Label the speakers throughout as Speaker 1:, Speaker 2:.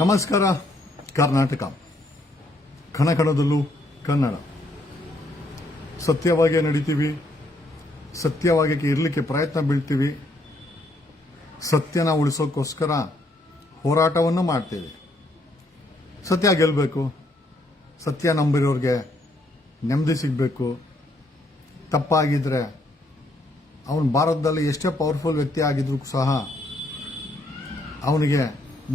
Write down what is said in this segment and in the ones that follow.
Speaker 1: ನಮಸ್ಕಾರ ಕರ್ನಾಟಕ ಕಣಕಣದಲ್ಲೂ ಕನ್ನಡ ಸತ್ಯವಾಗಿ ನಡಿತೀವಿ ಸತ್ಯವಾಗಿ ಇರಲಿಕ್ಕೆ ಪ್ರಯತ್ನ ಬೀಳ್ತೀವಿ ಸತ್ಯನ ಉಳಿಸೋಕ್ಕೋಸ್ಕರ ಹೋರಾಟವನ್ನು ಮಾಡ್ತೀವಿ ಸತ್ಯ ಗೆಲ್ಲಬೇಕು ಸತ್ಯ ನಂಬಿರೋರಿಗೆ ನೆಮ್ಮದಿ ಸಿಗಬೇಕು ತಪ್ಪಾಗಿದ್ದರೆ ಅವನು ಭಾರತದಲ್ಲಿ ಎಷ್ಟೇ ಪವರ್ಫುಲ್ ವ್ಯಕ್ತಿ ಆಗಿದ್ರು ಸಹ ಅವನಿಗೆ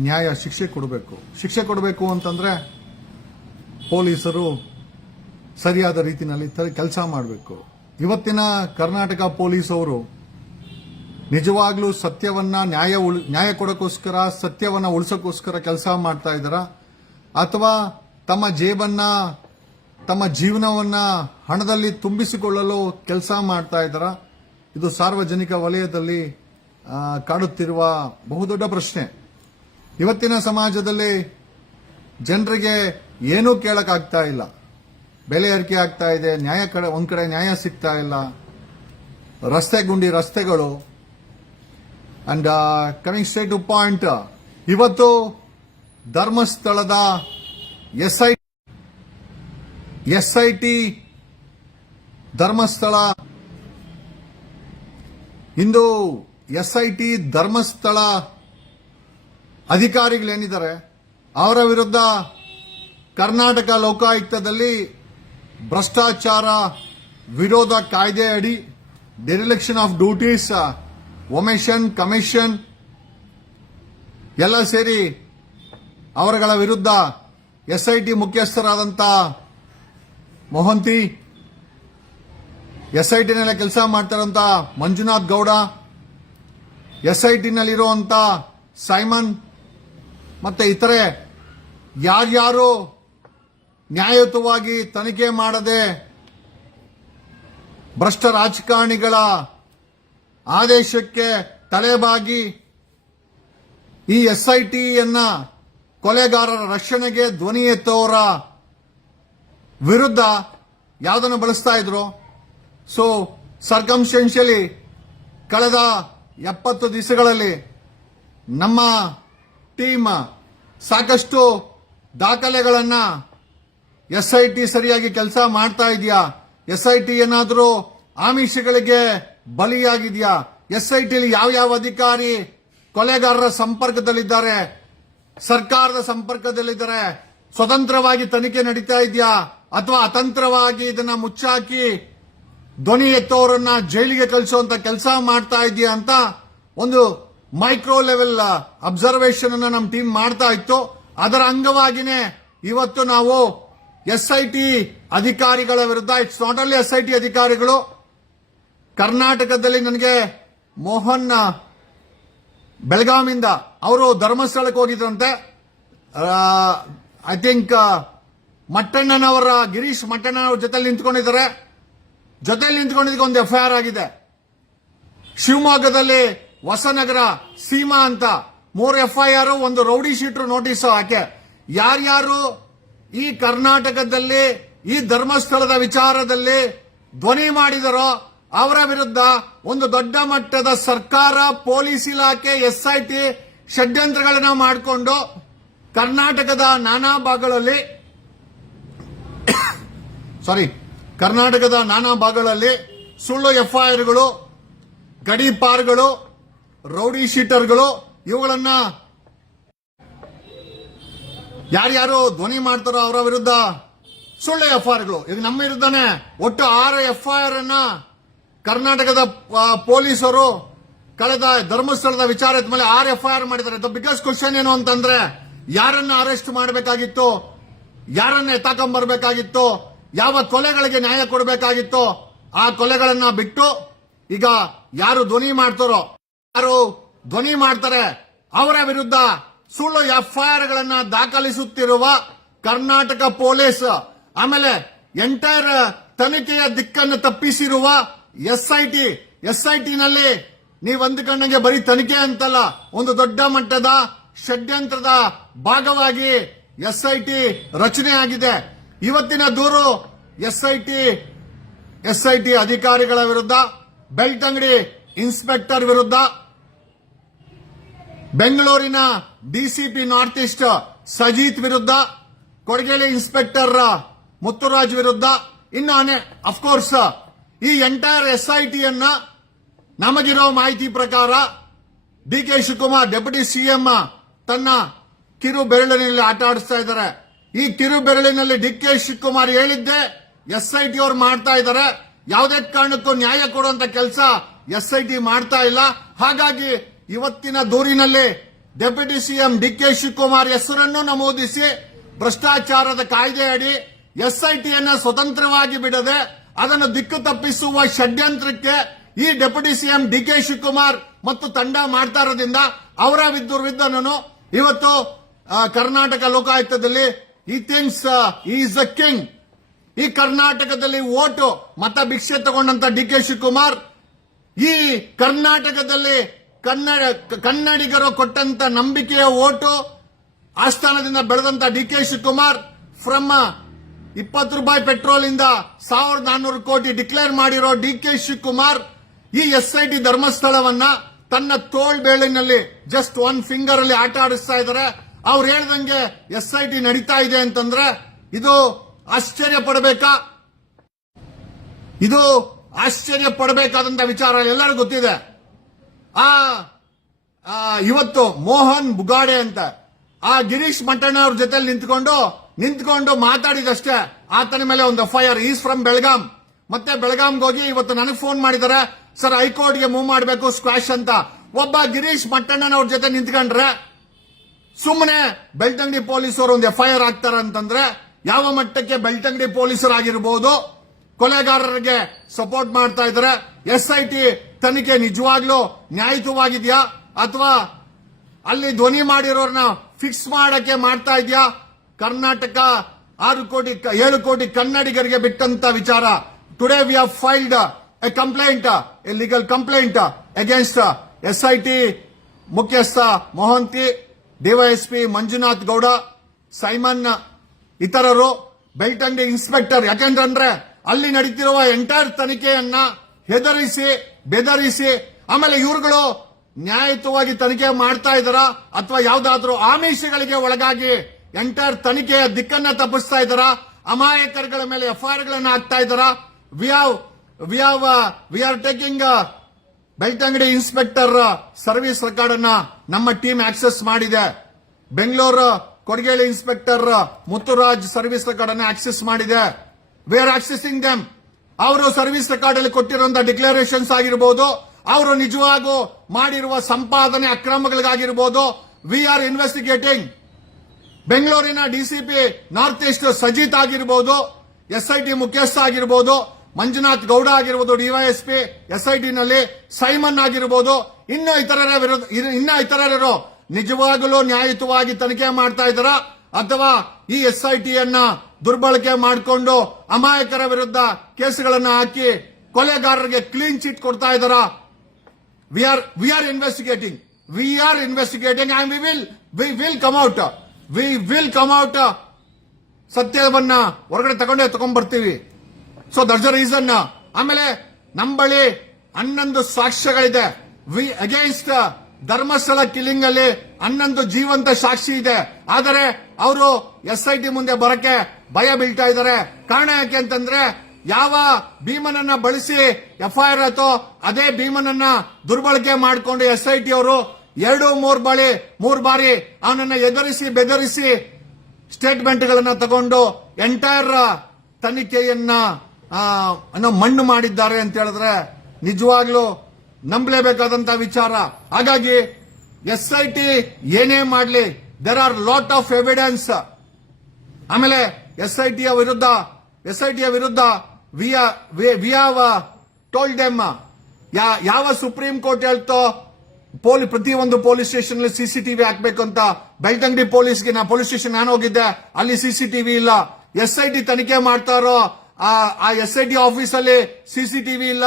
Speaker 1: ನ್ಯಾಯ ಶಿಕ್ಷೆ ಕೊಡಬೇಕು ಶಿಕ್ಷೆ ಕೊಡಬೇಕು ಅಂತಂದ್ರೆ ಪೊಲೀಸರು ಸರಿಯಾದ ರೀತಿಯಲ್ಲಿ ಕೆಲಸ ಮಾಡಬೇಕು ಇವತ್ತಿನ ಕರ್ನಾಟಕ ಪೊಲೀಸ್ ಅವರು ನಿಜವಾಗ್ಲೂ ಸತ್ಯವನ್ನ ನ್ಯಾಯ ನ್ಯಾಯ ಕೊಡೋಕ್ಕೋಸ್ಕರ ಸತ್ಯವನ್ನ ಉಳಿಸೋಕ್ಕೋಸ್ಕರ ಕೆಲಸ ಮಾಡ್ತಾ ಇದ್ದಾರ ಅಥವಾ ತಮ್ಮ ಜೇಬನ್ನ ತಮ್ಮ ಜೀವನವನ್ನ ಹಣದಲ್ಲಿ ತುಂಬಿಸಿಕೊಳ್ಳಲು ಕೆಲಸ ಮಾಡ್ತಾ ಇದ್ದಾರ ಇದು ಸಾರ್ವಜನಿಕ ವಲಯದಲ್ಲಿ ಕಾಡುತ್ತಿರುವ ಬಹುದೊಡ್ಡ ಪ್ರಶ್ನೆ ಇವತ್ತಿನ ಸಮಾಜದಲ್ಲಿ ಜನರಿಗೆ ಏನೂ ಕೇಳಕ್ಕಾಗ್ತಾ ಇಲ್ಲ ಬೆಲೆ ಏರಿಕೆ ಆಗ್ತಾ ಇದೆ ನ್ಯಾಯ ಕಡೆ ಒಂದ್ ಕಡೆ ನ್ಯಾಯ ಸಿಗ್ತಾ ಇಲ್ಲ ರಸ್ತೆ ಗುಂಡಿ ರಸ್ತೆಗಳು and coming state to point ಇವತ್ತು ಧರ್ಮಸ್ಥಳದ S I SIT T Dharmasthala into SIT T Dharmasthala ಅಧಿಕಾರಿಗಳೇನಿದ್ದಾರೆ ಅವರ ವಿರುದ್ಧ ಕರ್ನಾಟಕ ಲೋಕಾಯುಕ್ತದಲ್ಲಿ ಭ್ರಷ್ಟಾಚಾರ ವಿರೋಧ ಕಾಯ್ದೆ ಅಡಿ dereliction of duties omission commission ಎಲ್ಲ ಸೇರಿ ಅವರುಗಳ ವಿರುದ್ಧ ಎಸ್ಐಟಿ ಮುಖ್ಯಸ್ಥರಾದಂಥ ಮೊಹಂತಿ ಎಸ್ಐಟಿನಲ್ಲಿ ಕೆಲಸ ಮಾಡ್ತಾರಂತ ಮಂಜುನಾಥ್ ಗೌಡ ಎಸ್ಐಟಿನಲ್ಲಿರುವಂಥ ಸೈಮನ್ ಮತ್ತೆ ಇತರೆ ಯಾರ್ಯಾರು ನ್ಯಾಯಯುತವಾಗಿ ತನಿಖೆ ಮಾಡದೆ ಭ್ರಷ್ಟ ರಾಜಕಾರಣಿಗಳ ಆದೇಶಕ್ಕೆ ತಲೆಬಾಗಿ ಈ ಎಸ್ಐಟಿಯನ್ನ ಕೊಲೆಗಾರರ ರಕ್ಷಣೆಗೆ ಧ್ವನಿ ಎತ್ತವರ ವಿರುದ್ಧ ಯಾವುದನ್ನು ಬಳಸ್ತಾ ಇದ್ರು ಸೊ ಸರ್ಕಮ್ಸ್ಟೆನ್ಷಿಯಲಿ ಕಳೆದ ಎಪ್ಪತ್ತು ದಿವಸಗಳಲ್ಲಿ ನಮ್ಮ ಟೀಮ್ ಸಾಕಷ್ಟು ದಾಖಲೆಗಳನ್ನ ಎಸ್ ಐ ಟಿ ಸರಿಯಾಗಿ ಕೆಲಸ ಮಾಡ್ತಾ ಇದೆಯಾ ಎಸ್ ಐ ಟಿ ಏನಾದರೂ ಆಮಿಷಗಳಿಗೆ ಬಲಿಯಾಗಿದೆಯಾ ಎಸ್ ಐ ಟಿಲಿ ಯಾವ ಯಾವ ಅಧಿಕಾರಿ ಕೊಲೆಗಾರರ ಸಂಪರ್ಕದಲ್ಲಿದ್ದಾರೆ ಸರ್ಕಾರದ ಸಂಪರ್ಕದಲ್ಲಿದ್ದಾರೆ ಸ್ವತಂತ್ರವಾಗಿ ತನಿಖೆ ನಡೀತಾ ಇದೆಯಾ ಅಥವಾ ಅತಂತ್ರವಾಗಿ ಇದನ್ನ ಮುಚ್ಚಾಕಿ ಧ್ವನಿ ಎತ್ತೋರನ್ನ ಜೈಲಿಗೆ ಕಳಿಸುವಂತ ಕೆಲಸ ಮಾಡ್ತಾ ಇದೆಯಾ ಅಂತ ಒಂದು ಮೈಕ್ರೋ ಲೆವೆಲ್ ಅಬ್ಸರ್ವೇಷನ್ ಅನ್ನು ನಮ್ಮ ಟೀಮ್ ಮಾಡ್ತಾ ಇತ್ತು ಅದರ ಅಂಗವಾಗಿನೇ ಇವತ್ತು ನಾವು ಎಸ್ ಐ ಟಿ ಅಧಿಕಾರಿಗಳ ವಿರುದ್ಧ it's not only S I T ಅಧಿಕಾರಿಗಳು ಕರ್ನಾಟಕದಲ್ಲಿ ನನಗೆ ಮೋಹನ್ ಬೆಳಗಾವಿಂದ ಅವರು ಧರ್ಮಸ್ಥಳಕ್ಕೆ ಹೋಗಿದ್ರಂತೆ ಐ ಥಿಂಕ್ ಮಟ್ಟಣ್ಣನವರ ಗಿರೀಶ್ ಮಟ್ಟಣ್ಣನವರ ಜೊತೆಲಿ ನಿಂತ್ಕೊಂಡಿದ್ದಾರೆ ಜೊತೆಯಲ್ಲಿ ನಿಂತ್ಕೊಂಡಿದ್ದಕ್ಕೆ ಒಂದು ಎಫ್ಐಆರ್ ಆಗಿದೆ ಶಿವಮೊಗ್ಗದಲ್ಲಿ ಹೊಸನಗರ ಸೀಮಾ ಅಂತ ಮೂರು ಎಫ್ಐಆರ್ ಒಂದು ರೌಡಿ ಶೀಟ್ ನೋಟಿಸ್ ಆಕೆ ಯಾರ್ಯಾರು ಈ ಕರ್ನಾಟಕದಲ್ಲಿ ಈ ಧರ್ಮಸ್ಥಳದ ವಿಚಾರದಲ್ಲಿ ಧ್ವನಿ ಮಾಡಿದರೋ ಅವರ ವಿರುದ್ಧ ಒಂದು ದೊಡ್ಡ ಮಟ್ಟದ ಸರ್ಕಾರ ಪೊಲೀಸ್ ಇಲಾಖೆ ಎಸ್ಐಟಿ ಷಡ್ಯಂತ್ರಗಳನ್ನು ಮಾಡಿಕೊಂಡು ಕರ್ನಾಟಕದ ನಾನಾ ಭಾಗಗಳಲ್ಲಿ ಸಾರಿ ಕರ್ನಾಟಕದ ನಾನಾ ಭಾಗಗಳಲ್ಲಿ ಸುಳ್ಳು ಎಫ್ಐಆರ್ಗಳು ಗಡೀಪಾರ್ಗಳು ರೌಡಿ ಶೀಟರ್ಗಳು ಇವುಗಳನ್ನ ಯಾರ್ಯಾರು ಧ್ವನಿ ಮಾಡ್ತಾರೋ ಅವರ ವಿರುದ್ಧ ಸುಳ್ಳು ಎಫ್ಐಆರ್ಗಳು ಇದು ನಮ್ಮ ವಿರುದ್ಧನೇ ಒಟ್ಟು ಆರು ಎಫ್ಐಆರ್ ಅನ್ನ ಕರ್ನಾಟಕದ ಪೊಲೀಸರು ಕಳೆದ ಧರ್ಮಸ್ಥಳದ ವಿಚಾರದ ಮೇಲೆ ಆರ್ ಎಫ್ಐಆರ್ ಮಾಡಿದ್ದಾರೆ ದ ಬಿಗ್ಗೆಸ್ಟ್ ಕ್ವಶನ್ ಏನು ಅಂತಂದ್ರೆ ಯಾರನ್ನ ಅರೆಸ್ಟ್ ಮಾಡಬೇಕಾಗಿತ್ತು ಯಾರನ್ನ ಎತ್ತಾಕೊಂಡ್ಬರ್ಬೇಕಾಗಿತ್ತು ಯಾವ ಕೊಲೆಗಳಿಗೆ ನ್ಯಾಯ ಕೊಡಬೇಕಾಗಿತ್ತು ಆ ಕೊಲೆಗಳನ್ನ ಬಿಟ್ಟು ಈಗ ಯಾರು ಧ್ವನಿ ಮಾಡ್ತಾರೋ ಯಾರು ಧ್ವನಿ ಮಾಡ್ತಾರೆ ಅವರ ವಿರುದ್ಧ ಸುಳ್ಳು ಎಫ್ಐಆರ್ ಗಳನ್ನ ದಾಖಲಿಸುತ್ತಿರುವ ಕರ್ನಾಟಕ ಪೊಲೀಸ್ ಆಮೇಲೆ ಎಂಟೈರ್ ತನಿಖೆಯ ದಿಕ್ಕನ್ನು ತಪ್ಪಿಸಿರುವ ಎಸ್ಐಟಿ ಎಸ್ಐಟಿ ನಲ್ಲಿ ನೀವು ಅಂದುಕೊಂಡಂಗೆ ಬರೀ ತನಿಖೆ ಅಂತಲ್ಲ ಒಂದು ದೊಡ್ಡ ಮಟ್ಟದ ಷಡ್ಯಂತ್ರದ ಭಾಗವಾಗಿ ಎಸ್ಐಟಿ ರಚನೆ ಆಗಿದೆ ಇವತ್ತಿನ ದೂರು ಎಸ್ಐಟಿ ಎಸ್ಐಟಿ ಅಧಿಕಾರಿಗಳ ವಿರುದ್ಧ ಬೆಳ್ತಂಗಡಿ ಇನ್ಸ್ಪೆಕ್ಟರ್ ವಿರುದ್ಧ ಬೆಂಗಳೂರಿನ ಡಿಸಿಪಿ ನಾರ್ತ್ ಈಸ್ಟ್ ಸಜೀತ್ ವಿರುದ್ಧ ಕೊಡಗೇಲಿ ಇನ್ಸ್ಪೆಕ್ಟರ್ ಮುತ್ತುರಾಜ್ ವಿರುದ್ಧ ಇನ್ನು ಅಫ್ಕೋರ್ಸ್ ಈ ಎಂಟೈರ್ ಎಸ್ಐಟಿಯನ್ನ ನಮಗಿರೋ ಮಾಹಿತಿ ಪ್ರಕಾರ D K Shivakumar deputy CM ತನ್ನ ಕಿರು ಬೆರಳಿನಲ್ಲಿ ಆಟ ಆಡಿಸ್ತಾ ಇದ್ದಾರೆ ಈ ಕಿರು ಬೆರಳಿನಲ್ಲಿ ಡಿ ಕೆ ಶಿವಕುಮಾರ್ ಹೇಳಿದ್ದೆ ಎಸ್ಐಟಿ ಅವರು ಮಾಡ್ತಾ ಇದ್ದಾರೆ ಯಾವುದೇ ಕಾರಣಕ್ಕೂ ನ್ಯಾಯ ಕೊಡುವಂತ ಕೆಲಸ ಎಸ್ಐಟಿ ಮಾಡ್ತಾ ಇಲ್ಲ ಹಾಗಾಗಿ ಇವತ್ತಿನ ದೂರಿನಲ್ಲಿ ಡೆಪ್ಯೂಟಿ ಸಿಎಂ ಡಿಕೆ ಶಿವಕುಮಾರ್ ಹೆಸರನ್ನು ನಮೂದಿಸಿ ಭ್ರಷ್ಟಾಚಾರದ ಕಾಯ್ದೆಯಡಿ ಎಸ್ಐಟಿಯನ್ನು ಸ್ವತಂತ್ರವಾಗಿ ಬಿಡದೆ ಅದನ್ನು ದಿಕ್ಕು ತಪ್ಪಿಸುವ ಷಡ್ಯಂತ್ರಕ್ಕೆ ಈ ಡೆಪ್ಯೂಟಿ ಸಿಎಂ ಡಿಕೆ ಶಿವಕುಮಾರ್ ಮತ್ತು ತಂಡ ಮಾಡ್ತಾ ಇರೋದ್ರಿಂದ ಅವರ ಇವತ್ತು ಕರ್ನಾಟಕ ಲೋಕಾಯುಕ್ತದಲ್ಲಿ ಈ ಥಿಂಗ್ಸ್ ಈಸ್ ಅ ಕಿಂಗ್ ಈ ಕರ್ನಾಟಕದಲ್ಲಿ ಓಟು ಮತ ಭಿಕ್ಷೆ ತಗೊಂಡಂತ ಡಿಕೆ ಶಿವಕುಮಾರ್ ಈ ಕರ್ನಾಟಕದಲ್ಲಿ ಕನ್ನಡ ಕನ್ನಡಿಗರು ಕೊಟ್ಟಂತ ನಂಬಿಕೆಯ ಓಟು ಆಸ್ಥಾನದಿಂದ ಬೆಳೆದಂತ ಡಿ ಕೆ ಶಿವಕುಮಾರ್ ಫ್ರಮ್ ಇಪ್ಪತ್ತು ರೂಪಾಯಿ ಪೆಟ್ರೋಲ್ ಇಂದ ಸಾವಿರದ ನಾನ್ನೂರು ಕೋಟಿ ಡಿಕ್ಲೇರ್ ಮಾಡಿರೋ ಡಿ ಕೆ ಶಿವಕುಮಾರ್ ಈ ಎಸ್ ಐ ಟಿ ಧರ್ಮಸ್ಥಳವನ್ನ ತನ್ನ ಬೇಳಿನಲ್ಲಿ ಜಸ್ಟ್ ಒನ್ ಫಿಂಗರ್ ಅಲ್ಲಿ ಆಟ ಆಡಿಸ್ತಾ ಇದಾರೆ ಅವ್ರು ಹೇಳ್ದಂಗೆ ಎಸ್ ಐ ಟಿ ನಡೀತಾ ಇದೆ ಅಂತಂದ್ರೆ ಇದು ಆಶ್ಚರ್ಯ ಪಡಬೇಕಾ ಇದು ಆಶ್ಚರ್ಯ ಪಡಬೇಕಾದಂತ ವಿಚಾರ ಎಲ್ಲರಿಗೂ ಗೊತ್ತಿದೆ ಆ ಇವತ್ತು ಮೋಹನ್ ಬುಗಾಡೆ ಅಂತ ಆ ಗಿರೀಶ್ ಮಟ್ಟಣ್ಣ ಅವ್ರ ಜೊತೆ ನಿಂತ್ಕೊಂಡು ನಿಂತ್ಕೊಂಡು ಮಾತಾಡಿದಷ್ಟೇ ಆತನ ಮೇಲೆ ಒಂದು ಎಫ್ಐಆರ್ ಈಸ್ ಫ್ರಮ್ ಬೆಳಗಾಂ ಮತ್ತೆ ಬೆಳಗಾಂಗೆ ಹೋಗಿ ಇವತ್ತು ನನಗೆ ಫೋನ್ ಮಾಡಿದಾರೆ ಸರ್ ಹೈಕೋರ್ಟ್ಗೆ ಮೂವ್ ಮಾಡಬೇಕು ಸ್ಕ್ವಾಶ್ ಅಂತ ಒಬ್ಬ ಗಿರೀಶ್ ಅವ್ರ ಜೊತೆ ನಿಂತ್ಕೊಂಡ್ರೆ ಸುಮ್ಮನೆ ಬೆಳ್ತಂಗಡಿ ಪೊಲೀಸರು ಒಂದು ಎಫ್ ಐ ಆರ್ ಆಗ್ತಾರ ಅಂತಂದ್ರೆ ಯಾವ ಮಟ್ಟಕ್ಕೆ ಬೆಳ್ತಂಗಡಿ ಪೊಲೀಸರಾಗಿರ್ಬೋದು ಕೊಲೆಗಾರರಿಗೆ ಸಪೋರ್ಟ್ ಮಾಡ್ತಾ ಇದ್ದಾರೆ ಎಸ್ಐಟಿ ತನಿಖೆ ನಿಜವಾಗ್ಲೂ ನ್ಯಾಯಯುತವಾಗಿದೆಯಾ ಅಥವಾ ಅಲ್ಲಿ ಧ್ವನಿ ಮಾಡಿರೋರ್ನ ಫಿಕ್ಸ್ ಮಾಡಕ್ಕೆ ಮಾಡ್ತಾ ಇದೆಯಾ ಕರ್ನಾಟಕ ಆರು ಕೋಟಿ ಏಳು ಕೋಟಿ ಕನ್ನಡಿಗರಿಗೆ ಬಿಟ್ಟಂತ ವಿಚಾರ today we have filed a complaint a legal complaint against SIT T ಮುಖ್ಯಸ್ಥ ಮೋಹಂತಿ ಡಿವೈಎಸ್ಪಿ ಮಂಜುನಾಥ್ ಗೌಡ ಸೈಮನ್ ಇತರರು ಬೆಳ್ತಂಡಿ ಇನ್ಸ್ಪೆಕ್ಟರ್ ಯಾಕೆಂದ್ರೆ ಅಲ್ಲಿ ನಡೀತಿರುವ ಎಂಟೈರ್ ತನಿಖೆಯನ್ನ ಹೆದರಿಸಿ ಬೆದರಿಸಿ ಆಮೇಲೆ ಇವರುಗಳು ನ್ಯಾಯಯುತವಾಗಿ ತನಿಖೆ ಮಾಡ್ತಾ ಇದ್ದಾರಾ ಅಥವಾ ಯಾವ್ದಾದ್ರು ಆಮಿಷಗಳಿಗೆ ಒಳಗಾಗಿ ಎಂಟೈರ್ ತನಿಖೆಯ ದಿಕ್ಕನ್ನ ತಪ್ಪಿಸ್ತಾ ಇದ್ದಾರಾ ಅಮಾಯಕರುಗಳ ಮೇಲೆ ಎಫ್ಐಆರ್ ಗಳನ್ನ ಹಾಕ್ತಾ ಇದ್ದಾರಾ we have we have we are taking Belthangady inspector service record ಅನ್ನ ನಮ್ಮ ಟೀಮ್ ಆಕ್ಸೆಸ್ ಮಾಡಿದೆ ಬೆಂಗಳೂರು ಕೊಡಗೇಳಿ inspector uh, Muthuraj service record ಅನ್ನ ಆಕ್ಸೆಸ್ ಮಾಡಿದೆ ವಿ ಆರ್ ಆಕ್ಸೆಸಿಂಗ್ ದಮ್ ಅವರು ಸರ್ವಿಸ್ ರೆಕಾರ್ಡ್ ಅಲ್ಲಿ ಕೊಟ್ಟಿರುವಂತಹ ಡಿಕ್ಲರೇಷನ್ಸ್ ಆಗಿರಬಹುದು ಅವರು ನಿಜವಾಗೂ ಮಾಡಿರುವ ಸಂಪಾದನೆ ಅಕ್ರಮಗಳಿಗಾಗಿರ್ಬೋದು ವಿ ಆರ್ ಇನ್ವೆಸ್ಟಿಗೇಟಿಂಗ್ ಬೆಂಗಳೂರಿನ ಡಿಸಿಪಿ ನಾರ್ತ್ ಈಸ್ಟ್ ಸಜಿತ್ ಆಗಿರ್ಬೋದು ಎಸ್ಐಟಿ ಮುಖ್ಯಸ್ಥ ಆಗಿರ್ಬೋದು ಮಂಜುನಾಥ್ ಗೌಡ ಆಗಿರ್ಬೋದು ಡಿವೈಎಸ್ಪಿ ಎಸ್ಐಟಿ ನಲ್ಲಿ ಸೈಮನ್ ಆಗಿರ್ಬೋದು ಇನ್ನೂ ಇತರರ ವಿರುದ್ಧ ಇನ್ನೂ ಇತರರು ನಿಜವಾಗಲೂ ನ್ಯಾಯಯುತವಾಗಿ ತನಿಖೆ ಮಾಡ್ತಾ ಇದ್ದಾರಾ ಅಥವಾ ಈ ಎಸ್ಐಟಿಯನ್ನ ದುರ್ಬಳಕೆ ಮಾಡಿಕೊಂಡು ಅಮಾಯಕರ ವಿರುದ್ಧ ಕೇಸುಗಳನ್ನು ಹಾಕಿ ಕೊಲೆಗಾರರಿಗೆ ಕ್ಲೀನ್ ಚಿಟ್ ಕೊಡ್ತಾ ಇದಾರ we are we are investigating we are investigating I we will we will come out we will come out ಸತ್ಯವನ್ನ ಹೊರಗಡೆ ತಗೊಂಡೇ ತಗೊಂಡ್ ಬರ್ತೀವಿ ಸೊ ದರ್ಜ ರೀಸನ್ ಆಮೇಲೆ ನಮ್ಮ ಬಳಿ ಹನ್ನೊಂದು ಸಾಕ್ಷ್ಯಗಳಿದೆ ವಿ ಅಗೇನ್ಸ್ಟ್ ಧರ್ಮಸ್ಥಳ ಕಿಲ್ಲಿಂಗ್ ಅಲ್ಲಿ ಹನ್ನೊಂದು ಜೀವಂತ ಸಾಕ್ಷಿ ಇದೆ ಆದರೆ ಅವರು ಎಸ್ಐಟಿ ಟಿ ಮುಂದೆ ಬರಕ್ಕೆ ಭಯ ಬೀಳ್ತಾ ಇದ್ದಾರೆ ಕಾರಣ ಯಾಕೆ ಅಂತಂದ್ರೆ ಯಾವ ಭೀಮನನ್ನ ಬಳಸಿ ಎಫ್ಐಆರ್ ಆಯ್ತು ಅದೇ ಭೀಮನನ್ನ ದುರ್ಬಳಕೆ ಮಾಡಿಕೊಂಡು ಎಸ್ ಐ ಟಿ ಅವರು ಎರಡು ಮೂರು ಬಳಿ ಮೂರ್ ಬಾರಿ ಅವನನ್ನ ಎದುರಿಸಿ ಬೆದರಿಸಿ ಸ್ಟೇಟ್ಮೆಂಟ್ ಗಳನ್ನ ತಗೊಂಡು ಎಂಟೈರ್ ತನಿಖೆಯನ್ನ ಮಣ್ಣು ಮಾಡಿದ್ದಾರೆ ಅಂತ ಹೇಳಿದ್ರೆ ನಿಜವಾಗ್ಲೂ ನಂಬಲೇಬೇಕಾದಂತ ವಿಚಾರ ಹಾಗಾಗಿ ಎಸ್ ಐ ಟಿ ಏನೇ ಮಾಡಲಿ there are lot of evidence ಆಮೇಲೆ ಎಸ್ ಐ ಟಿಯ ವಿರುದ್ಧ ಎಸ್ ಐ ಟಿಯ ವಿರುದ್ಧ ಟೋಲ್ ಯಾವ ಸುಪ್ರೀಂ ಕೋರ್ಟ್ ಹೇಳ್ತೋ ಪೊಲೀಸ್ ಪ್ರತಿ ಒಂದು ಪೊಲೀಸ್ ಸ್ಟೇಷನ್ ಸಿಸಿ ಟಿವಿ ಹಾಕ್ಬೇಕು ಅಂತ ಬೆಳ್ತಂಗಡಿ ಪೊಲೀಸ್ಗೆ ನಾ ಪೊಲೀಸ್ ಸ್ಟೇಷನ್ ನಾನು ಹೋಗಿದ್ದೆ ಅಲ್ಲಿ ಸಿಸಿ ಇಲ್ಲ ಎಸ್ಐಟಿ ಟಿ ತನಿಖೆ ಮಾಡ್ತಾರೋ ಆ ಎಸ್ ಐ ಟಿ ಆಫೀಸ್ ಅಲ್ಲಿ ಸಿಸಿ ಟಿವಿ ಇಲ್ಲ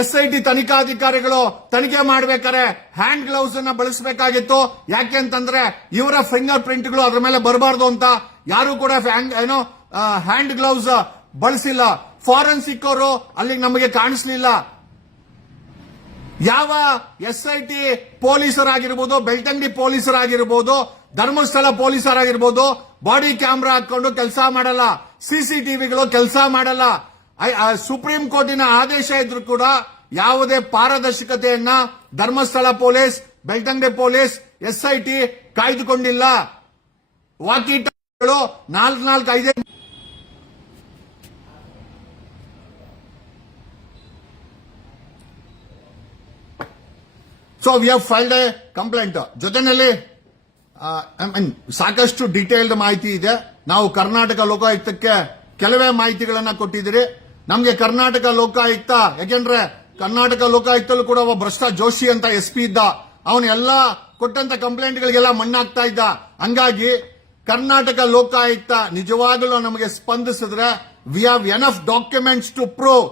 Speaker 1: ಎಸ್ ಐ ಟಿ ತನಿಖಾಧಿಕಾರಿಗಳು ತನಿಖೆ ಮಾಡಬೇಕಾದ್ರೆ ಹ್ಯಾಂಡ್ ಗ್ಲೌಸ್ ಅನ್ನ ಬಳಸಬೇಕಾಗಿತ್ತು ಯಾಕೆ ಅಂತಂದ್ರೆ ಇವರ ಫಿಂಗರ್ ಪ್ರಿಂಟ್ಗಳು ಅದ್ರ ಮೇಲೆ ಬರಬಾರ್ದು ಅಂತ ಯಾರು ಕೂಡ ಏನೋ ಹ್ಯಾಂಡ್ ಗ್ಲೌಸ್ ಬಳಸಿಲ್ಲ ಫಾರೆನ್ಸಿಕ್ ಅವರು ಅಲ್ಲಿಗೆ ನಮಗೆ ಕಾಣಿಸ್ಲಿಲ್ಲ ಯಾವ ಎಸ್ ಐ ಟಿ ಪೊಲೀಸರಾಗಿರ್ಬೋದು ಬೆಳ್ತಂಗಡಿ ಪೊಲೀಸರಾಗಿರ್ಬೋದು ಧರ್ಮಸ್ಥಳ ಪೊಲೀಸರಾಗಿರ್ಬೋದು ಬಾಡಿ ಕ್ಯಾಮ್ರಾ ಹಾಕೊಂಡು ಕೆಲಸ ಮಾಡಲ್ಲ ಸಿಸಿಟಿವಿಗಳು ಕೆಲಸ ಮಾಡಲ್ಲ ಸುಪ್ರೀಂ ಕೋರ್ಟಿನ ಆದೇಶ ಇದ್ರೂ ಕೂಡ ಯಾವುದೇ ಪಾರದರ್ಶಕತೆಯನ್ನ Dharmasthala police Belthangady police SIT ಕಾಯ್ದುಕೊಂಡಿಲ್ಲ ವಾಕಿ ನಾಲ್ಕು ನಾಲ್ಕು ಐದೇ so we have filed a complaint ಜೊತೆನಲ್ಲಿ ಸಾಕಷ್ಟು ಡೀಟೇಲ್ಡ್ ಮಾಹಿತಿ ಇದೆ ನಾವು ಕರ್ನಾಟಕ ಲೋಕಾಯುಕ್ತಕ್ಕೆ ಕೆಲವೇ ಮಾಹಿತಿಗಳನ್ನ ಕೊಟ್ಟಿದ್ದೀರಿ ನಮಗೆ ಕರ್ನಾಟಕ ಲೋಕಾಯುಕ್ತ ಯಾಕೆಂದ್ರೆ ಕರ್ನಾಟಕ ಲೋಕಾಯುಕ್ತಲ್ಲೂ ಕೂಡ ಒಬ್ಬ ಭ್ರಷ್ಟ ಜೋಶಿ ಅಂತ ಎಸ್ ಪಿ ಇದ್ದ ಅವನು ಎಲ್ಲಾ ಕೊಟ್ಟಂತ ಕಂಪ್ಲೇಂಟ್ ಗಳಿಗೆಲ್ಲ ಮಣ್ಣಾಗ್ತಾ ಇದ್ದ ಹಂಗಾಗಿ ಕರ್ನಾಟಕ ಲೋಕಾಯುಕ್ತ ನಿಜವಾಗಲೂ ನಮಗೆ ಸ್ಪಂದಿಸಿದ್ರೆ we have enough documents to prove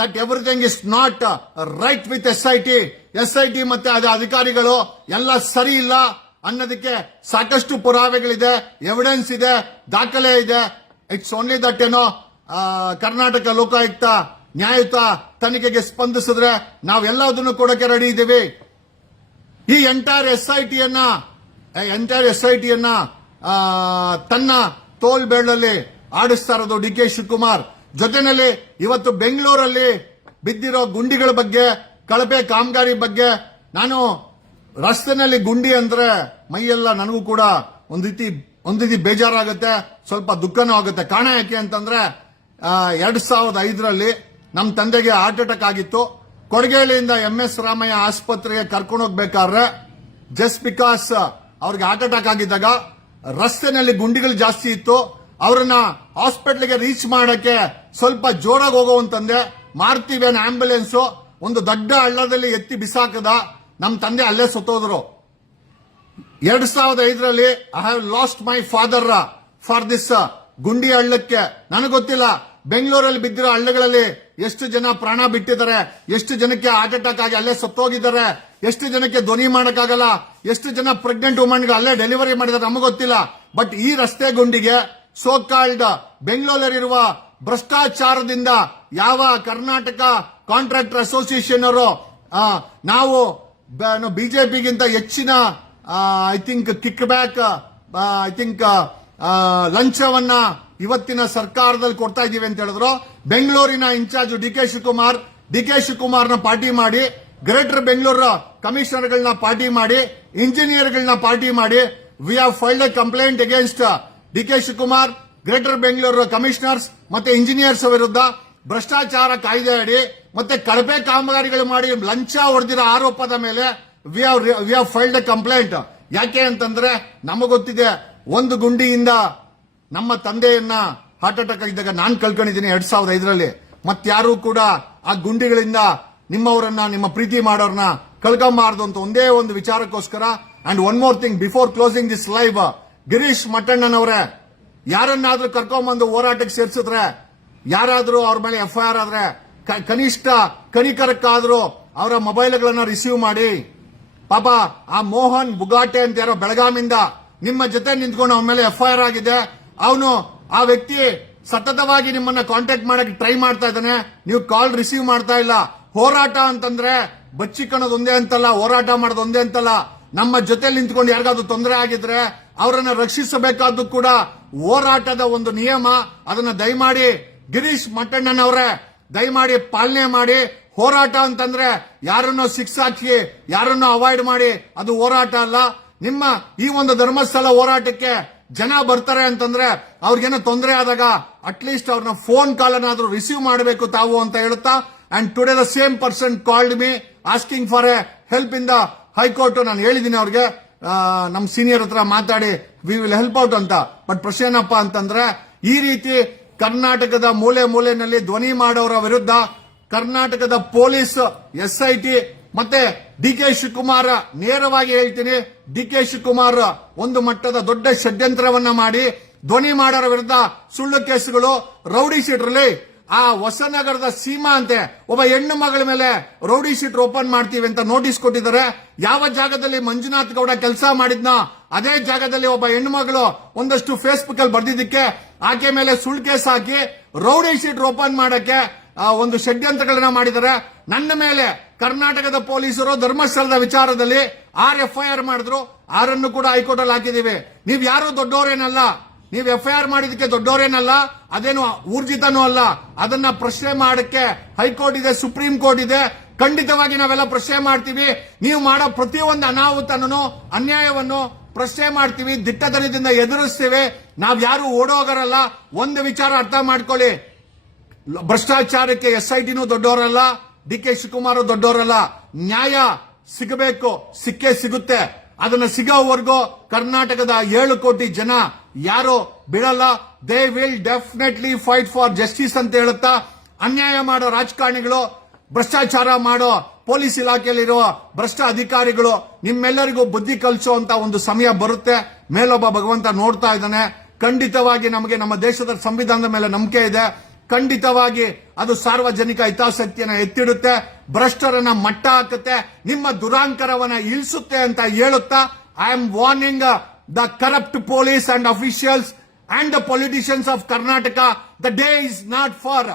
Speaker 1: that everything is not right with S I T S I T ಮತ್ತೆ ಅದ ಅಧಿಕಾರಿಗಳು ಎಲ್ಲ ಸರಿ ಇಲ್ಲ ಅನ್ನೋದಕ್ಕೆ ಸಾಕಷ್ಟು ಪುರಾವೆಗಳಿದೆ ಎವಿಡೆನ್ಸ್ ಇದೆ ದಾಖಲೆ ಇದೆ ಇಟ್ಸ್ ಓನ್ಲಿ ದಟ್ ಏನೋ ಕರ್ನಾಟಕ ಲೋಕಾಯುಕ್ತ ನ್ಯಾಯುತ ತನಿಖೆಗೆ ಸ್ಪಂದಿಸಿದ್ರೆ ನಾವೆಲ್ಲದನ್ನು ಕೊಡಕ್ಕೆ ರೆಡಿ ಇದ್ದೇವೆ ಈ ಎಂಟೈರ್ ಎಸ್ ಐ ಟಿಯನ್ನ ಎಂಟೈರ್ ಎಸ್ ಐ ಟಿಯನ್ನ ತನ್ನ ತೋಲ್ ಬೆಳ್ಳಲ್ಲಿ ಆಡಿಸ್ತಾ ಇರೋದು ಡಿ ಕೆ ಶಿವಕುಮಾರ್ ಜೊತೆನಲ್ಲಿ ಇವತ್ತು ಬೆಂಗಳೂರಲ್ಲಿ ಬಿದ್ದಿರೋ ಗುಂಡಿಗಳ ಬಗ್ಗೆ ಕಳಪೆ ಕಾಮಗಾರಿ ಬಗ್ಗೆ ನಾನು ರಸ್ತೆನಲ್ಲಿ ಗುಂಡಿ ಅಂದ್ರೆ ಮೈಯೆಲ್ಲ ನನಗೂ ಕೂಡ ಒಂದ್ ರೀತಿ ಒಂದ್ ರೀತಿ ಬೇಜಾರಾಗುತ್ತೆ ಸ್ವಲ್ಪ ದುಃಖನೂ ಆಗುತ್ತೆ ಕಾಣ ಯಾಕೆ ಅಂತಂದ್ರೆ ಎರಡ್ ಸಾವಿರದ ಐದರಲ್ಲಿ ನಮ್ಮ ತಂದೆಗೆ ಹಾರ್ಟ್ ಅಟ್ಯಾಕ್ ಆಗಿತ್ತು ಕೊಡಗೇಳಿಯಿಂದ ಎಂ ಎಸ್ ರಾಮಯ್ಯ ಆಸ್ಪತ್ರೆಗೆ ಕರ್ಕೊಂಡು ಹೋಗ್ಬೇಕಾದ್ರೆ ಜಸ್ಟ್ ಬಿಕಾಸ್ ಅವ್ರಿಗೆ ಹಾರ್ಟ್ ಅಟ್ಯಾಕ್ ಆಗಿದ್ದಾಗ ರಸ್ತೆನಲ್ಲಿ ಗುಂಡಿಗಳು ಜಾಸ್ತಿ ಇತ್ತು ಅವರನ್ನ ಹಾಸ್ಪಿಟ್ಲಿಗೆ ರೀಚ್ ಮಾಡಕ್ಕೆ ಸ್ವಲ್ಪ ಜೋರಾಗಿ ಹೋಗೋವಂತಂದೆ ಮಾರ್ತೀವಿ ಆಂಬ್ಯುಲೆನ್ಸ್ ಒಂದು ದೊಡ್ಡ ಹಳ್ಳದಲ್ಲಿ ಎತ್ತಿ ಬಿಸಾಕದ ನಮ್ಮ ತಂದೆ ಅಲ್ಲೇ ಸತ್ತೋದ್ರು ಎರಡ್ ಸಾವಿರದ ಐದರಲ್ಲಿ I have lost my father for this ಗುಂಡಿ ಹಳ್ಳಕ್ಕೆ ನನಗೆ ಗೊತ್ತಿಲ್ಲ ಬೆಂಗಳೂರಲ್ಲಿ ಬಿದ್ದಿರೋ ಹಳ್ಳಿಗಳಲ್ಲಿ ಎಷ್ಟು ಜನ ಪ್ರಾಣ ಬಿಟ್ಟಿದ್ದಾರೆ ಎಷ್ಟು ಜನಕ್ಕೆ ಹಾರ್ಟ್ ಅಟ್ಯಾಕ್ ಆಗಿ ಅಲ್ಲೇ ಸತ್ತೋಗಿದ್ದಾರೆ ಎಷ್ಟು ಜನಕ್ಕೆ ಧ್ವನಿ ಮಾಡೋಕ್ಕಾಗಲ್ಲ ಎಷ್ಟು ಜನ ಪ್ರೆಗ್ನೆಂಟ್ ವುಮನ್ಗೆ ಅಲ್ಲೇ ಡೆಲಿವರಿ ಮಾಡಿದ್ದಾರೆ ನಮಗೆ ಗೊತ್ತಿಲ್ಲ ಬಟ್ ಈ ರಸ್ತೆ ಗುಂಡಿಗೆ ಸೋಕಾಲ್ಡ್ ಬೆಂಗಳೂರಲ್ಲಿರುವ ಭ್ರಷ್ಟಾಚಾರದಿಂದ ಯಾವ ಕರ್ನಾಟಕ ಕಾಂಟ್ರಾಕ್ಟರ್ ಅಸೋಸಿಯೇಷನ್ ಅವರು ನಾವು ಬಿಜೆಪಿಗಿಂತ ಹೆಚ್ಚಿನ I think kick back I think ಲಂಚವನ್ನ ಇವತ್ತಿನ ಸರ್ಕಾರದಲ್ಲಿ ಕೊಡ್ತಾ ಇದೀವಿ ಅಂತ ಹೇಳಿದ್ರು ಬೆಂಗಳೂರಿನ in charge D K Shivakumar D K ಶಿವಕುಮಾರ್ನ party ಮಾಡಿ ಗ್ರೇಟರ್ ಬೆಂಗಳೂರು ಕಮಿಷನರ್ಗಳನ್ನ ಪಾರ್ಟಿ ಮಾಡಿ ಇಂಜಿನಿಯರ್ಗಳನ್ನ ಪಾರ್ಟಿ ಮಾಡಿ we have filed a complaint against D K Shivakumar greater Bengaluru commissioners ಮತ್ತೆ ಇಂಜಿನಿಯರ್ಸ್ ವಿರುದ್ಧ ಭ್ರಷ್ಟಾಚಾರ ಕಾಯ್ದೆ ಅಡಿ ಮತ್ತೆ ಕಳಪೆ ಕಾಮಗಾರಿಗಳು ಮಾಡಿ ಲಂಚ ಹೊಡೆದಿರೋ ಆರೋಪದ ಮೇಲೆ we have filed a complaint ಯಾಕೆ ಅಂತಂದ್ರೆ ನಮಗೊತ್ತಿದೆ ಒಂದು ಗುಂಡಿಯಿಂದ ನಮ್ಮ ತಂದೆಯನ್ನ ಹಾರ್ಟ್ ಅಟ್ಯಾಕ್ ಆಗಿದ್ದಾಗ ನಾನು ಕಲ್ಕೊಂಡಿದ್ದೀನಿ ಎರಡ್ ಸಾವಿರದ ಐದರಲ್ಲಿ ಮತ್ತಾರು ಕೂಡ ಆ ಗುಂಡಿಗಳಿಂದ ನಿಮ್ಮವರನ್ನ ನಿಮ್ಮ ಪ್ರೀತಿ ಮಾಡೋರ್ನ ಕಳ್ಕೊಂಬಾರ್ದು ಅಂತ ಒಂದೇ ಒಂದು ವಿಚಾರಕ್ಕೋಸ್ಕರ and one more thing before closing this live Girish ಮಟ್ಟಣ್ಣನವರೇ ಯಾರನ್ನಾದ್ರೂ ಕರ್ಕೊಂಬಂದು ಹೋರಾಟಕ್ಕೆ ಸೇರಿಸಿದ್ರೆ ಯಾರಾದ್ರೂ ಅವ್ರ ಮೇಲೆ ಎಫ್ಐಆರ್ ಆದ್ರೆ ಕನಿಷ್ಠ ಕನಿಕರಕ್ಕಾದ್ರೂ ಅವರ ಮೊಬೈಲ್ಗಳನ್ನ ರಿಸೀವ್ ಮಾಡಿ ಪಾಪ ಆ ಮೋಹನ್ ಬುಗಾಟೆ ಅಂತ ಯಾರೋ ಬೆಳಗಾಮಿಂದ ನಿಮ್ಮ ಜೊತೆ ನಿಂತ್ಕೊಂಡು ಅವ್ರ ಮೇಲೆ ಎಫ್ಐಆರ್ ಆಗಿದೆ ಅವನು ಆ ವ್ಯಕ್ತಿ ಸತತವಾಗಿ ನಿಮ್ಮನ್ನ ಕಾಂಟ್ಯಾಕ್ಟ್ ಮಾಡಕ್ಕೆ ಟ್ರೈ ಮಾಡ್ತಾ ಇದ್ದಾನೆ ನೀವು ಕಾಲ್ ರಿಸೀವ್ ಮಾಡ್ತಾ ಇಲ್ಲ ಹೋರಾಟ ಅಂತಂದ್ರೆ ಒಂದೇ ಅಂತಲ್ಲ ಹೋರಾಟ ಒಂದೇ ಅಂತಲ್ಲ ನಮ್ಮ ಜೊತೆಲಿ ನಿಂತ್ಕೊಂಡು ಯಾರಿಗಾದ್ರೂ ತೊಂದರೆ ಆಗಿದ್ರೆ ಅವರನ್ನ ರಕ್ಷಿಸಬೇಕಾದ್ದು ಕೂಡ ಹೋರಾಟದ ಒಂದು ನಿಯಮ ಅದನ್ನ ದಯಮಾಡಿ ಗಿರೀಶ್ ಮಟ್ಟಣ್ಣನವರೇ ದಯಮಾಡಿ ಪಾಲನೆ ಮಾಡಿ ಹೋರಾಟ ಅಂತಂದ್ರೆ ಯಾರನ್ನೋ ಸಿಕ್ಸ್ ಹಾಕಿ ಯಾರನ್ನೋ ಅವಾಯ್ಡ್ ಮಾಡಿ ಅದು ಹೋರಾಟ ಅಲ್ಲ ನಿಮ್ಮ ಈ ಒಂದು ಧರ್ಮಸ್ಥಳ ಹೋರಾಟಕ್ಕೆ ಜನ ಬರ್ತಾರೆ ಅಂತಂದ್ರೆ ಅವ್ರಿಗೇನೋ ತೊಂದರೆ ಆದಾಗ ಅಟ್ಲೀಸ್ಟ್ ಅವ್ರನ್ನ ಫೋನ್ ಕಾಲ್ ಅನ್ನಾದ್ರೂ ರಿಸೀವ್ ಮಾಡಬೇಕು ತಾವು ಅಂತ ಹೇಳುತ್ತಾ and today the same person called me asking for a help in the high court ನಾನು ಹೇಳಿದ್ದೀನಿ ಅವ್ರಿಗೆ ನಮ್ಮ ಸೀನಿಯರ್ ಹತ್ರ ಮಾತಾಡಿ ವಿ ವಿಲ್ ಹೆಲ್ಪ್ ಔಟ್ ಅಂತ ಬಟ್ ಪ್ರಶ್ನೆ ಏನಪ್ಪಾ ಅಂತಂದ್ರೆ ಈ ರೀತಿ ಕರ್ನಾಟಕದ ಮೂಲೆ ಮೂಲೆಯಲ್ಲಿ ಧ್ವನಿ ಮಾಡೋರ ವಿರುದ್ಧ ಕರ್ನಾಟಕದ ಪೊಲೀಸ್ ಎಸ್ ಐ ಟಿ ಮತ್ತೆ ಡಿ ಕೆ ಶಿವಕುಮಾರ್ ನೇರವಾಗಿ ಹೇಳ್ತೀನಿ ಡಿ ಕೆ ಶಿವಕುಮಾರ್ ಒಂದು ಮಟ್ಟದ ದೊಡ್ಡ ಷಡ್ಯಂತ್ರವನ್ನ ಮಾಡಿ ಧ್ವನಿ ಮಾಡೋರ ವಿರುದ್ಧ ಸುಳ್ಳು ಕೇಸುಗಳು ರೌಡಿ ಶೀಟ್ರಲ್ಲಿ ಆ ಹೊಸನಗರದ ಸೀಮಾ ಅಂತೆ ಒಬ್ಬ ಹೆಣ್ಣು ಮಗಳ ಮೇಲೆ ರೌಡಿ ಶೀಟ್ ಓಪನ್ ಮಾಡ್ತೀವಿ ಅಂತ ನೋಟಿಸ್ ಕೊಟ್ಟಿದ್ದಾರೆ ಯಾವ ಜಾಗದಲ್ಲಿ ಮಂಜುನಾಥ್ ಗೌಡ ಕೆಲಸ ಮಾಡಿದ್ನ ಅದೇ ಜಾಗದಲ್ಲಿ ಒಬ್ಬ ಹೆಣ್ಣು ಮಗಳು ಒಂದಷ್ಟು ಫೇಸ್ಬುಕ್ ಅಲ್ಲಿ ಬರ್ದಿದ್ದಕ್ಕೆ ಆಕೆ ಮೇಲೆ ಸುಳ್ಳು ಕೇಸ್ ಹಾಕಿ ರೌಡಿ ಶೀಟ್ ಓಪನ್ ಮಾಡಕ್ಕೆ ಒಂದು ಷಡ್ಯಂತ್ರಗಳನ್ನ ಮಾಡಿದ್ದಾರೆ ನನ್ನ ಮೇಲೆ ಕರ್ನಾಟಕದ ಪೊಲೀಸರು ಧರ್ಮಸ್ಥಳದ ವಿಚಾರದಲ್ಲಿ ಆರ್ ಎಫ್ಐಆರ್ ಮಾಡಿದ್ರು ಆರ್ ಕೂಡ ಹೈಕೋರ್ಟ್ ಅಲ್ಲಿ ಹಾಕಿದೀವಿ ನೀವ್ ಯಾರು ದೊಡ್ಡವರೇನಲ್ಲ ನೀವು ಎಫ್ಐಆರ್ ಮಾಡಿದಕ್ಕೆ ದೊಡ್ಡವರೇನಲ್ಲ ಅದೇನು ಊರ್ಜಿತನೂ ಅಲ್ಲ ಅದನ್ನ ಪ್ರಶ್ನೆ ಮಾಡಕ್ಕೆ ಹೈಕೋರ್ಟ್ ಇದೆ ಸುಪ್ರೀಂ ಕೋರ್ಟ್ ಇದೆ ಖಂಡಿತವಾಗಿ ನಾವೆಲ್ಲ ಪ್ರಶ್ನೆ ಮಾಡ್ತೀವಿ ನೀವು ಮಾಡೋ ಪ್ರತಿಯೊಂದು ಅನಾಹುತನೂ ಅನ್ಯಾಯವನ್ನು ಪ್ರಶ್ನೆ ಮಾಡ್ತೀವಿ ದಿಟ್ಟತನದಿಂದ ಎದುರಿಸ್ತೀವಿ ನಾವ್ ಯಾರು ಓಡೋಗರಲ್ಲ ಒಂದು ವಿಚಾರ ಅರ್ಥ ಮಾಡ್ಕೊಳ್ಳಿ ಭ್ರಷ್ಟಾಚಾರಕ್ಕೆ ಎಸ್ ಐ ಟಿನೂ ದೊಡ್ಡವರಲ್ಲ ಡಿ ಕೆ ಶಿವಕುಮಾರ್ ದೊಡ್ಡವರಲ್ಲ ನ್ಯಾಯ ಸಿಗಬೇಕು ಸಿಕ್ಕೇ ಸಿಗುತ್ತೆ ಅದನ್ನ ಸಿಗೋವರೆಗೂ ಕರ್ನಾಟಕದ ಏಳು ಕೋಟಿ ಜನ ಯಾರು ಬಿಡಲ್ಲ they will definitely fight for justice ಅಂತ ಹೇಳುತ್ತಾ ಅನ್ಯಾಯ ಮಾಡೋ ರಾಜಕಾರಣಿಗಳು ಭ್ರಷ್ಟಾಚಾರ ಮಾಡೋ ಪೊಲೀಸ್ ಇಲಾಖೆಯಲ್ಲಿರೋ ಭ್ರಷ್ಟ ಅಧಿಕಾರಿಗಳು ನಿಮ್ಮೆಲ್ಲರಿಗೂ ಬುದ್ಧಿ ಕಲಿಸುವಂತ ಒಂದು ಸಮಯ ಬರುತ್ತೆ ಮೇಲೊಬ್ಬ ಭಗವಂತ ನೋಡ್ತಾ ಇದ್ದಾನೆ ಖಂಡಿತವಾಗಿ ನಮಗೆ ನಮ್ಮ ದೇಶದ ಸಂವಿಧಾನದ ಮೇಲೆ ನಂಬಿಕೆ ಇದೆ ಖಂಡಿತವಾಗಿ ಅದು ಸಾರ್ವಜನಿಕ ಹಿತಾಸಕ್ತಿಯನ್ನು ಎತ್ತಿಡುತ್ತೆ ಭ್ರಷ್ಟರನ್ನ ಮಟ್ಟ ಹಾಕುತ್ತೆ ನಿಮ್ಮ ದುರಾಂಕರವನ್ನ ಇಳಿಸುತ್ತೆ ಅಂತ ಹೇಳುತ್ತಾ I am warning the corrupt police and officials and the politicians of Karnataka the day is not far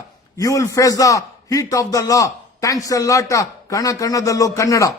Speaker 1: you will face the heat of the law thanks a lot ಕಣ ಕಣದಲ್ಲೂ ಕನ್ನಡ